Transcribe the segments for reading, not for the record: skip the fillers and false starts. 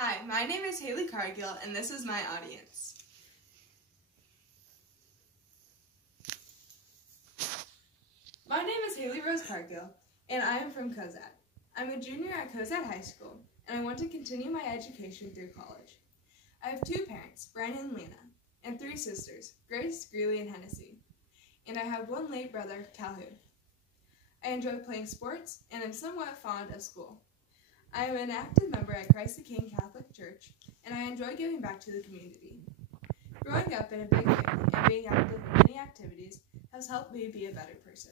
Hi, my name is Haley Cargill, and this is my audience. My name is Haley Rose Cargill, and I am from Cozad. I'm a junior at Cozad High School, and I want to continue my education through college. I have two parents, Brian and Lana, and three sisters, Grace, Greeley, and Hennessy. And I have one late brother, Calhoun. I enjoy playing sports, and am somewhat fond of school. I am an active member at Christ the King Catholic Church, and I enjoy giving back to the community. Growing up in a big family and being active in many activities has helped me be a better person.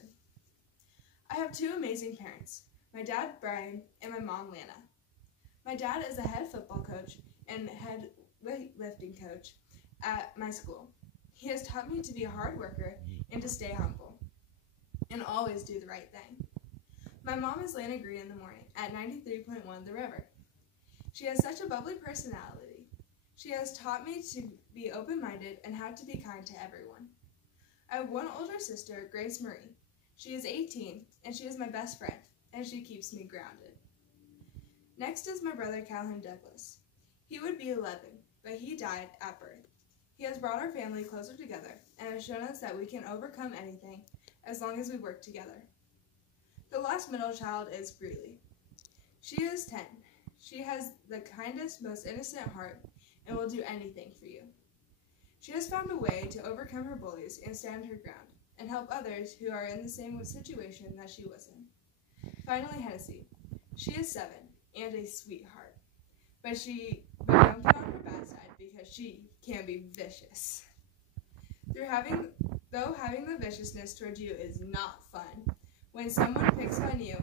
I have two amazing parents, my dad, Brian, and my mom, Lana. My dad is a head football coach and head weightlifting coach at my school. He has taught me to be a hard worker and to stay humble and always do the right thing. My mom is Lana Green in the morning at 93.1 The River. She has such a bubbly personality. She has taught me to be open-minded and how to be kind to everyone. I have one older sister, Grace Marie. She is 18, and she is my best friend, and she keeps me grounded. Next is my brother, Calhoun Douglas. He would be 11, but he died at birth. He has brought our family closer together and has shown us that we can overcome anything as long as we work together. The last middle child is Greeley. She is 10. She has the kindest, most innocent heart and will do anything for you. She has found a way to overcome her bullies and stand her ground and help others who are in the same situation that she was in. Finally, Hennessy. She is 7 and a sweetheart, but don't get on her bad side because she can be vicious. Though having the viciousness towards you is not fun, when someone picks on you,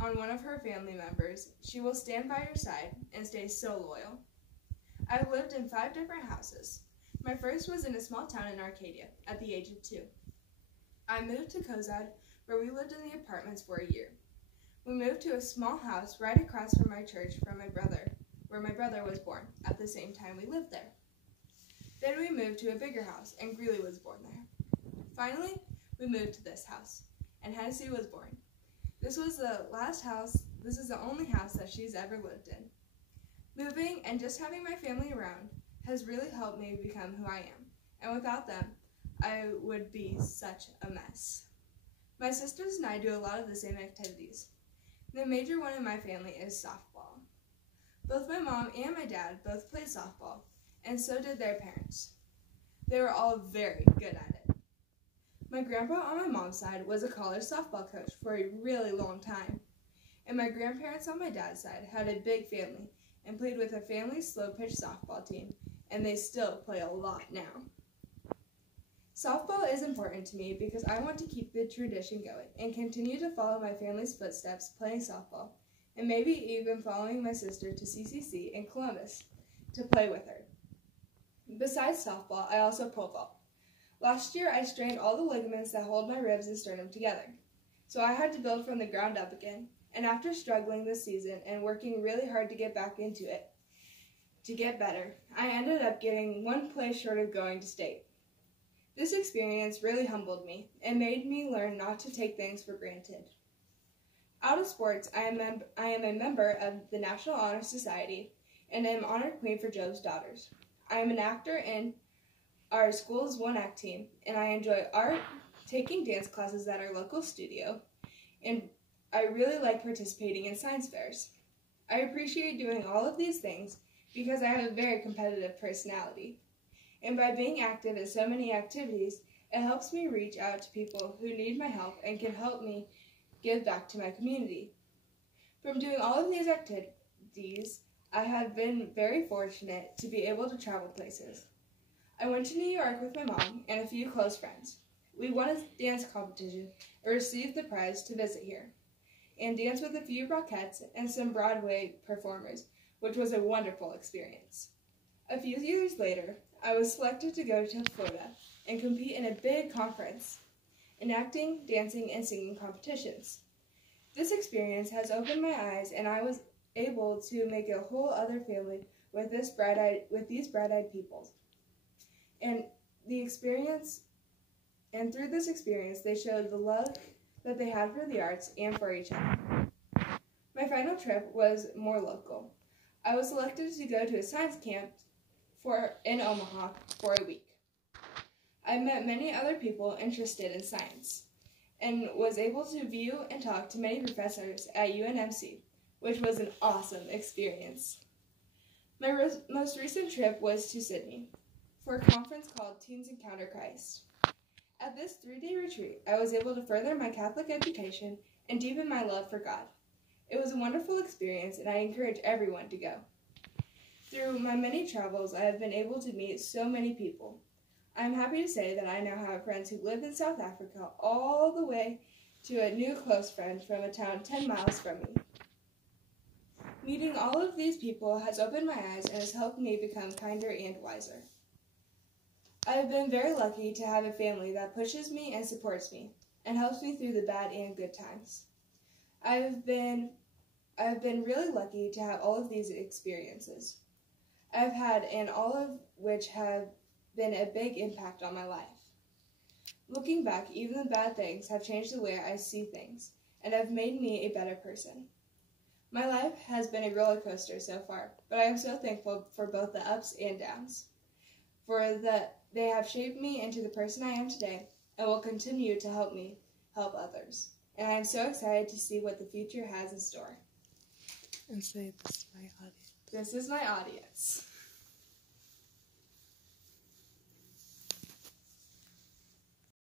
on one of her family members, she will stand by your side and stay so loyal. I've lived in 5 different houses. My first was in a small town in Arcadia at the age of 2. I moved to Cozad, where we lived in the apartments for a year. We moved to a small house right across from my church where my brother was born, at the same time we lived there. Then we moved to a bigger house, and Greeley was born there. Finally, we moved to this house, and Hennessy was born. This is the only house that she's ever lived in. Moving and just having my family around has really helped me become who I am, and without them, I would be such a mess. My sisters and I do a lot of the same activities. The major one in my family is softball. Both my mom and my dad both played softball, and so did their parents. They were all very good at it. My grandpa on my mom's side was a college softball coach for a really long time, and my grandparents on my dad's side had a big family and played with a family slow-pitch softball team, and they still play a lot now. Softball is important to me because I want to keep the tradition going and continue to follow my family's footsteps playing softball, and maybe even following my sister to CCC in Columbus to play with her. Besides softball, I also pole vault. Last year, I strained all the ligaments that hold my ribs and sternum together, so I had to build from the ground up again, and after struggling this season and working really hard to get back into it, to get better, I ended up getting one place short of going to state. This experience really humbled me and made me learn not to take things for granted. Out of sports, I am a member of the National Honor Society and am Honor Queen for Job's Daughters. I am an actor in our school's One Act team, and I enjoy art, taking dance classes at our local studio, and I really like participating in science fairs. I appreciate doing all of these things because I have a very competitive personality, and by being active in so many activities, it helps me reach out to people who need my help and can help me give back to my community. From doing all of these activities, I have been very fortunate to be able to travel places. I went to New York with my mom and a few close friends. We won a dance competition and received the prize to visit here, and danced with a few Rockettes and some Broadway performers, which was a wonderful experience. A few years later, I was selected to go to Florida and compete in a big conference in acting, dancing, and singing competitions. This experience has opened my eyes, and I was able to make a whole other family with these bright-eyed people. And through this experience, they showed the love that they had for the arts and for each other. My final trip was more local. I was selected to go to a science camp in Omaha for a week. I met many other people interested in science and was able to view and talk to many professors at UNMC, which was an awesome experience. My most recent trip was to Sydney for a conference called Teens Encounter Christ. At this 3-day retreat, I was able to further my Catholic education and deepen my love for God. It was a wonderful experience, and I encourage everyone to go. Through my many travels, I have been able to meet so many people. I am happy to say that I now have friends who live in South Africa all the way to a new close friend from a town 10 miles from me. Meeting all of these people has opened my eyes and has helped me become kinder and wiser. I have been very lucky to have a family that pushes me and supports me and helps me through the bad and good times. I have been really lucky to have all of these experiences I've had, and all of which have been a big impact on my life. Looking back, even the bad things have changed the way I see things and have made me a better person. My life has been a roller coaster so far, but I am so thankful for both the ups and downs, they have shaped me into the person I am today and will continue to help me help others. And I am so excited to see what the future has in store. And say, this is my audience. This is my audience.